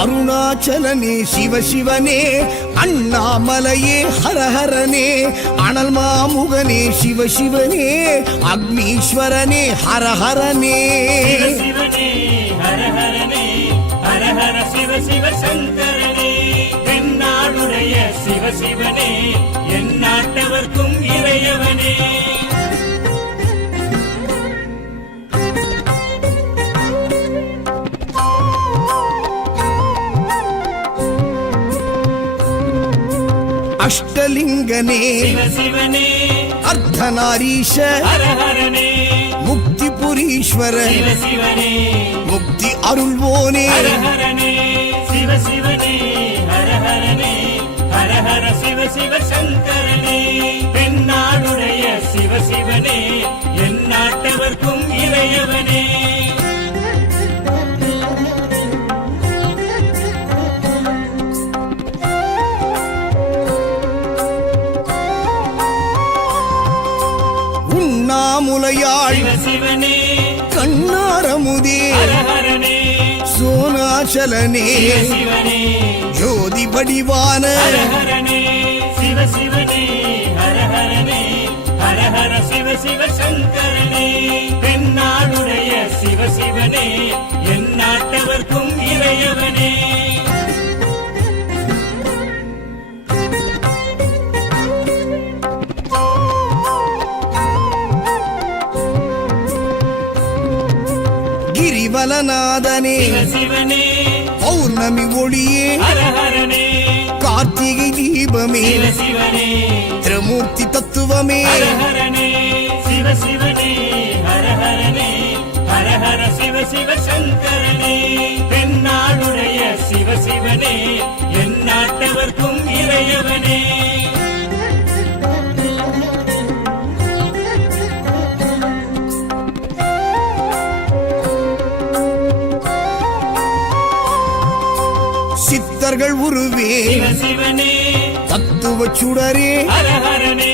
அருணாச்சலனே சிவசிவனே, அண்ணாமலையே ஹரஹரனே, அனல் மாமுகனே சிவசிவனே, அக்னீஸ்வரனே ஹரஹரனே. சிவசிவனே ஹரஹரனே, ஹரஹர சிவ சிவ சங்கரனே, தென்னாடுடைய சிவசிவனே, என் நாட்டவர்க்கும் இறையவனே. அஷ்டலிங்கனே சிவசிவனே, அர்த்தநாரீஷ ஹரஹரனே, முக்திபுரீஸ்வர சிவசிவனே, முக்தி அருள்வோனே. ஹரஹரனே சிவசிவனே, ஹரஹரனே, ஹரஹர சிவ சிவ சங்கரனே, தென்னாடுடைய சிவசிவனே, என் நாட்டவர்க்கும் இறையவனே. உண்ணாமுலையாள் சிவசிவனே, கண்ணாரமுதே ஹரஹரனே, சோனாச்சலனே சிவசிவனே, ஜோதி வடிவான ஹரஹரனே சிவசிவனே, ஹரஹரனே, ஹரஹர சிவ சிவ சங்கரனே, தென்னாடுடைய சிவசிவனே, என் நாட்டவர்க்கும் இறையவனே. கிரிவலநாதனே சிவசிவனே, பௌர்ணமி ஒளியே ஹரஹரனே, கார்த்திகை தீபமே சிவசிவனே, திரிமூர்த்தி தத்துவமே. ஹரஹரனே சிவசிவனே, ஹரஹரனே, ஹரஹர சிவ சிவ சங்கரனே, தென்னாடுடைய சிவசிவனே, என் நாட்டவர்க்கும் இறையவனே. சித்தர்கள் உருவே சிவசிவனே, தத்துவ சுடரே ஹரஹரனே,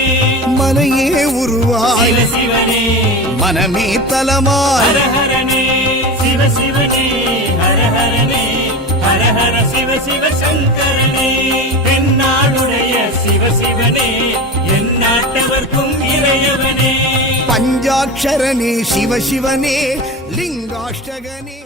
மனையே உருவாய் சிவசிவனே, மனமே தலமாய். ஹரஹரனே சிவசிவனே, ஹரஹரனே, ஹரஹர சிவ சிவ சங்கரனே, தென்னாடுடைய சிவசிவனே, என் நாட்டவர்க்கும் இறையவனே. பஞ்சாட்சரனே சிவசிவனே லிங்காஷ்டகனே.